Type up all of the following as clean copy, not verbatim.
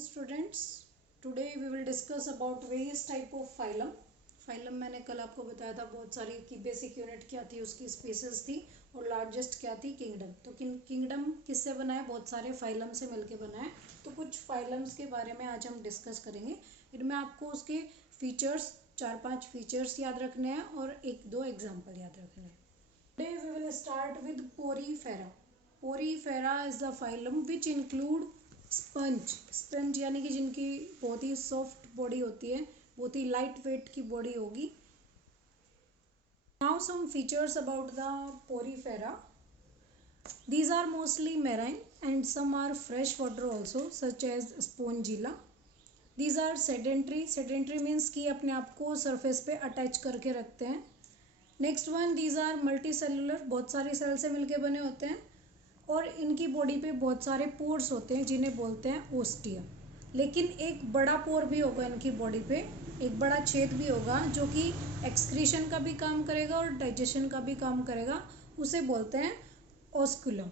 students, today we will discuss about various type of phylum. Phylum मैंने कल आपको बताया था, बहुत सारी की बेसिक यूनिट क्या थी, उसकी स्पीसीज थी और लार्जेस्ट क्या थी, किंगडम। तो किंगडम किससे बना है? बहुत सारे फाइलम से मिलके बना है। तो कुछ फाइलम्स के बारे में आज हम डिस्कस करेंगे। इनमें आपको उसके फीचर्स, 4-5 फीचर्स याद रखने हैं और 1-2 एग्जाम्पल याद रखने हैं। Today we will start with Porifera. Porifera is the phylum which include sponge यानी कि जिनकी बहुत ही सॉफ्ट बॉडी होती है, बहुत ही लाइट वेट की बॉडी होगी। Now some features about the Porifera. These are mostly marine and some are fresh water also, such as spongilla. These are sedentary. Sedentary means कि अपने आप को सरफेस पे अटैच करके रखते हैं. Next one, these are multicellular. बहुत सारी सेल से मिलके बने होते हैं और इनकी बॉडी पे बहुत सारे पोर्स होते हैं जिन्हें बोलते हैं ओस्टिया. लेकिन एक बड़ा पोर भी होगा इनकी बॉडी पे, एक बड़ा छेद भी होगा जो कि एक्सक्रीशन का भी काम करेगा और डाइजेशन का भी काम करेगा, उसे बोलते हैं ओस्कुलम.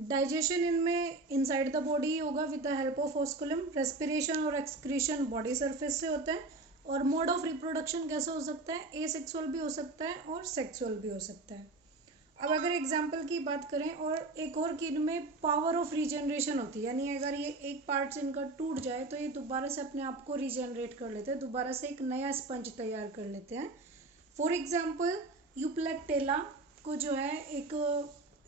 डाइजेशन इनमें इनसाइड द बॉडी ही होगा with the help of osculum. Respiration और एक्सक्रीशन बॉडी सरफेस से होता है. और मोड ऑफ रिप्रोडक्शन कैसा हो सकता है? एसेक्सुअल भी हो सकता है और सेक्सुअल भी हो सकता है. अब अगर एग्जाम्पल की बात करें, और एक और कि इनमें पावर ऑफ रीजनरेशन होती है, यानी अगर ये एक पार्ट से इनका टूट जाए तो ये दोबारा से अपने आप को रीजनरेट कर लेते हैं, दोबारा से एक नया स्पंज तैयार कर लेते हैं. फॉर एग्जाम्पल यूप्लेक्टेला को जो है एक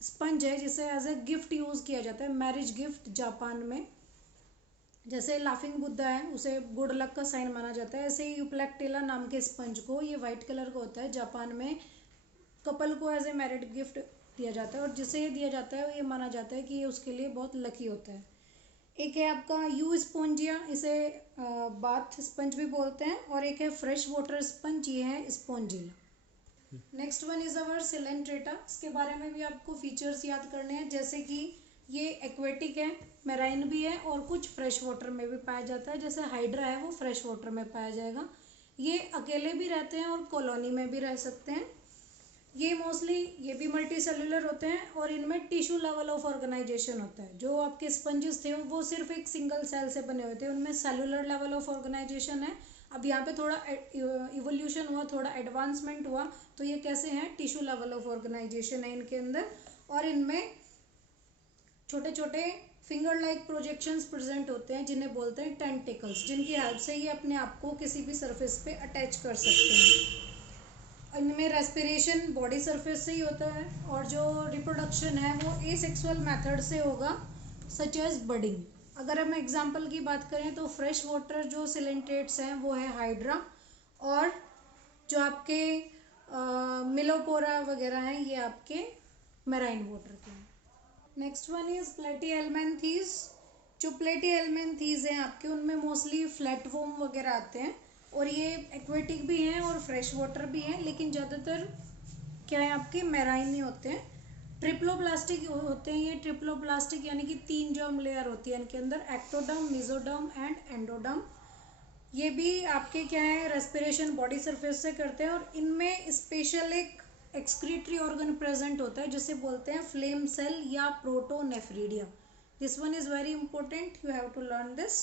स्पंज है जिसे एज ए गिफ्ट यूज़ किया जाता है, मैरिज गिफ्ट जापान में. जैसे लाफिंग बुद्धा है, उसे गुड लक का साइन माना जाता है, ऐसे ही यूप्लेक्टेला नाम के स्पंज को, ये वाइट कलर का होता है, जापान में कपल को एज ए मैरिड गिफ्ट दिया जाता है और जिसे ये दिया जाता है ये माना जाता है कि ये उसके लिए बहुत लकी होता है. एक है आपका यू स्पॉन्जिया, इसे बाथ स्पंज भी बोलते हैं, और एक है फ्रेश वाटर स्पंज, ये है Spongilla. Next one is our Coelenterata. इसके बारे में भी आपको फीचर्स याद करने हैं, जैसे कि ये एक्वेटिक है, मैराइन भी है और कुछ फ्रेश वाटर में भी पाया जाता है. जैसे हाइड्रा है वो फ्रेश वाटर में पाया जाएगा. ये अकेले भी रहते हैं और कॉलोनी में भी रह सकते हैं. ये मोस्टली ये भी मल्टी सेलुलर होते हैं और इनमें टिश्यू लेवल ऑफ ऑर्गेनाइजेशन होता है. जो आपके स्पंजेस थे वो सिर्फ एक सिंगल सेल से बने हुए थे, उनमें सेलुलर लेवल ऑफ ऑर्गेनाइजेशन है. अब यहाँ पे थोड़ा इवोल्यूशन हुआ, थोड़ा एडवांसमेंट हुआ, तो ये कैसे हैं? टिश्यू लेवल ऑफ ऑर्गेनाइजेशन है इनके अंदर. और इनमें छोटे छोटे फिंगर लाइक प्रोजेक्शंस प्रेजेंट होते हैं जिन्हें बोलते हैं टेंटिकल्स, जिनकी हेल्प से ये अपने आप को किसी भी सरफेस पे अटैच कर सकते हैं. इनमें रेस्पिरेशन बॉडी सरफेस से ही होता है और जो रिप्रोडक्शन है वो एसेक्सुअल मेथड से होगा, सच एज बडिंग. अगर हम एग्जांपल की बात करें तो फ्रेश वाटर जो सिलेंट्रेट्स हैं वो है हाइड्रा, और जो आपके मिलोपोरा वगैरह हैं ये आपके मेराइन वाटर के हैं. Next one is Platyhelminthes. जो प्लेटीहेल्मिन्थीज हैं आपके, उनमें मोस्टली फ्लैटवर्म वगैरह आते हैं और ये एक्वेटिक भी हैं और फ्रेश वाटर भी हैं, लेकिन ज़्यादातर क्या है आपके मेराइन ही होते हैं. ट्रिप्लोप्लास्टिक होते हैं ये. ट्रिप्लोप्लास्टिक यानी कि 3 जर्म लेयर होती है इनके अंदर, एक्टोडर्म, मेसोडर्म एंड एंडोडर्म. ये भी आपके क्या है? रेस्पिरेशन बॉडी सरफेस से करते हैं और इनमें स्पेशल एक एक्सक्रीटरी ऑर्गन प्रेजेंट होता है जिसे बोलते हैं फ्लेम सेल या protonephridia. This one is very important, you have to learn this.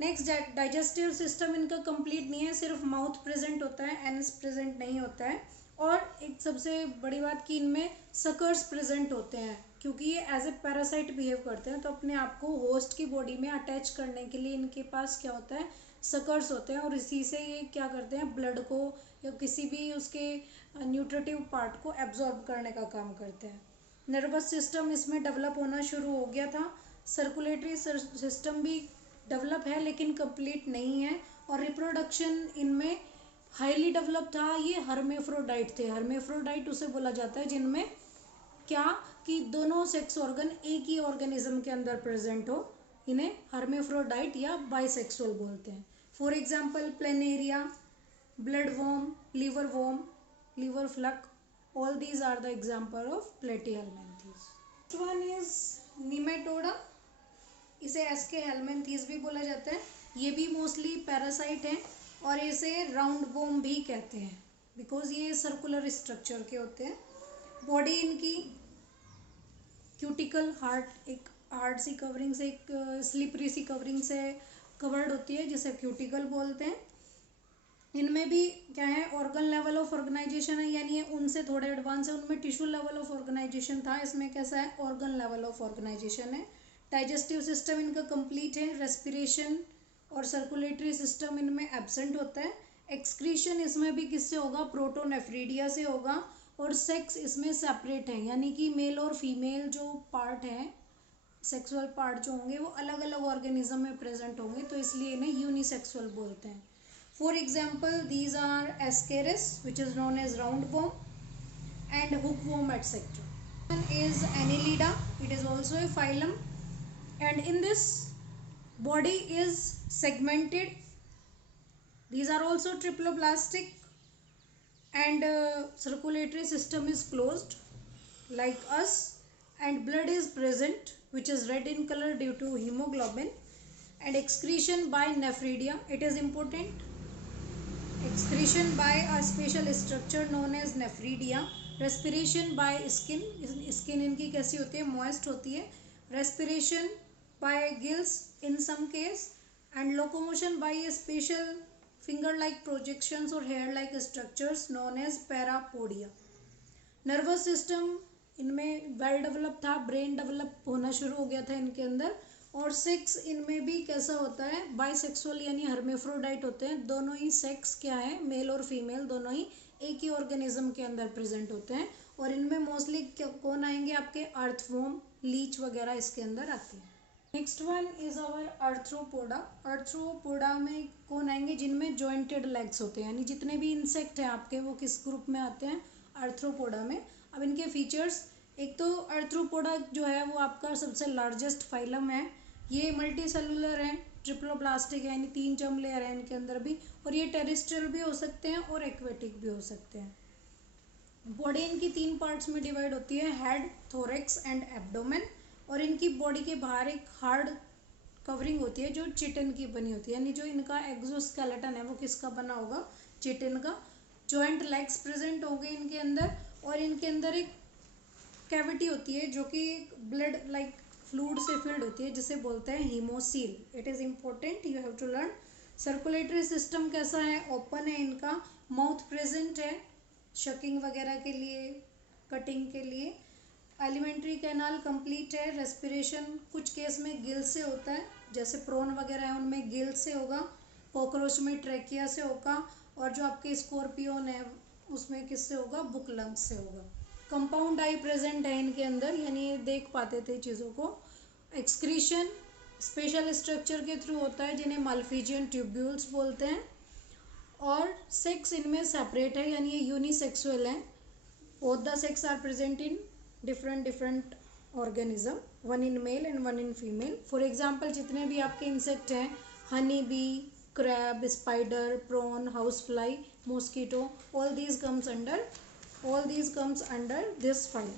Next, digestive system इनका कंप्लीट नहीं है, सिर्फ माउथ प्रेजेंट होता है, एनस प्रेजेंट नहीं होता है. और एक सबसे बड़ी बात कि इनमें सकर्स प्रेजेंट होते हैं, क्योंकि ये एज ए पैरासाइट बिहेव करते हैं, तो अपने आप को होस्ट की बॉडी में अटैच करने के लिए इनके पास क्या होता है? सकर्स होते हैं, और इसी से ये क्या करते हैं? ब्लड को या किसी भी उसके न्यूट्रिटिव पार्ट को एब्जॉर्ब करने का काम करते हैं. नर्वस सिस्टम इसमें डेवलप होना शुरू हो गया था. सर्कुलेटरी सिस्टम भी डेवलप है लेकिन कंप्लीट नहीं है. और रिप्रोडक्शन इनमें हाईली डेवलप था. ये हर्मेफ्रोडाइट थे. हर्मेफ्रोडाइट उसे बोला जाता है जिनमें क्या कि दोनों सेक्स ऑर्गन एक ही ऑर्गेनिज्म के अंदर प्रेजेंट हो, इन्हें हर्मेफ्रोडाइट या बाइसेक्सुअल बोलते हैं. For example planaria, blood worm, liver worm, liver fluke, all these are the example of platyhelminthes. Next one is nematoda. इसे एस्के हेल्मिन्थीज भी बोला जाता है. ये भी मोस्टली पैरासाइट हैं और इसे राउंड वॉर्म भी कहते हैं बिकॉज ये सर्कुलर स्ट्रक्चर के होते हैं. बॉडी इनकी क्यूटिकल हार्ट एक हार्ड सी कवरिंग से, एक स्लिपरी सी कवरिंग से कवर्ड होती है जिसे क्यूटिकल बोलते हैं। इनमें भी क्या है, ऑर्गन लेवल ऑफ ऑर्गेनाइजेशन है, यानी ये उनसे थोड़े एडवांस है। उनमें टिश्यू लेवल ऑफ ऑर्गेनाइजेशन था, इसमें कैसा है, ऑर्गन लेवल ऑफ ऑर्गेनाइजेशन है। डाइजेस्टिव सिस्टम इनका कंप्लीट है। रेस्पिरेशन और सर्कुलेटरी सिस्टम इनमें एब्सेंट होता है। एक्सक्रीशन इसमें भी किससे होगा, प्रोटोनेफ्रीडिया से होगा। और सेक्स इसमें सेपरेट है, यानी कि मेल और फीमेल जो पार्ट हैं, सेक्सुअल पार्ट जो होंगे वो अलग अलग ऑर्गेनिज्म में प्रेजेंट होंगे, तो इसलिए इन्हें यूनिसेक्सुअल बोलते हैं। For example these are ascaris which is known as round worm and hookworm etc. One is Annelida. It is also a phylum, and in this body is segmented. These are also triploblastic, and circulatory system is closed like us, and blood is present which is red in color due to hemoglobin, and excretion by nephridia. It is important. Excretion by a special structure known as nephridia. Respiration by skin. Skin इनकी कैसी होती है, moist होती है. Respiration by gills in some case, and locomotion by a special finger-like projections or hair-like structures known as parapodia. Nervous system इनमें well develop था, brain develop होना शुरू हो गया था इनके अंदर। और सेक्स इनमें भी कैसा होता है, बाइसेक्सुअल यानी हर्मेफ्रोडाइट होते हैं। दोनों ही सेक्स क्या है, मेल और फीमेल दोनों ही एक ही ऑर्गेनिज्म के अंदर प्रेजेंट होते हैं। और इनमें मोस्टली कौन आएंगे, आपके अर्थवॉर्म, लीच वगैरह इसके अंदर आती है। Next one is our Arthropoda. Arthropoda में कौन आएंगे, जिनमें जॉइंटेड लेग्स होते हैं, यानी जितने भी इंसेक्ट हैं आपके वो किस ग्रुप में आते हैं, अर्थ्रोपोडा में। अब इनके फीचर्स, एक तो अर्थ्रोपोडा जो है वो आपका सबसे लार्जेस्ट फाइलम है। ये मल्टी सेलुलर है, ट्रिप्लोप्लास्टिक है, यानी 3 जर्म लेयर है इनके अंदर भी। और ये टेरेस्ट्रियल भी हो सकते हैं और एक्वेटिक भी हो सकते हैं। बॉडी इनकी 3 पार्ट्स में डिवाइड होती है, हेड, थोरेक्स एंड एब्डोमेन। और इनकी बॉडी के बाहर एक हार्ड कवरिंग होती है जो चिटिन की बनी होती है, यानी जो इनका एक्सोस्केलेटन है वो किसका बना होगा, चिटिन का। जॉइंट लेग्स प्रेजेंट होंगे इनके अंदर, और इनके अंदर एक कैविटी होती है जो कि ब्लड लाइक फ्लूइड से फिल्ड होती है, जिसे बोलते हैं haemocoel. It is important, you have to learn. Circulatory system कैसा है, ओपन है इनका। माउथ प्रेजेंट है शकिंग वगैरह के लिए, कटिंग के लिए। एलिमेंट्री कैनाल कंप्लीट है। रेस्पिरेशन कुछ केस में गिल से होता है, जैसे प्रोन वगैरह है उनमें गिल से होगा। कॉकरोच में ट्रैकिया से होगा, और जो आपके स्कॉर्पियन है उसमें किससे होगा, बुक लंग्स से होगा। कंपाउंड आई प्रेजेंट है इनके अंदर, यानी देख पाते थे चीज़ों को। एक्सक्रीशन स्पेशल स्ट्रक्चर के थ्रू होता है जिन्हें माल्फिजियन ट्यूब्यूल्स बोलते हैं। और सेक्स इनमें सेपरेट है, यानी ये यूनिसेक्सुअल है। Both the sex are present in different organism, one in male and one in female. For example जितने भी आपके इंसेक्ट हैं, honey bee, crab, spider, prawn, house fly, mosquito, all these comes under this file.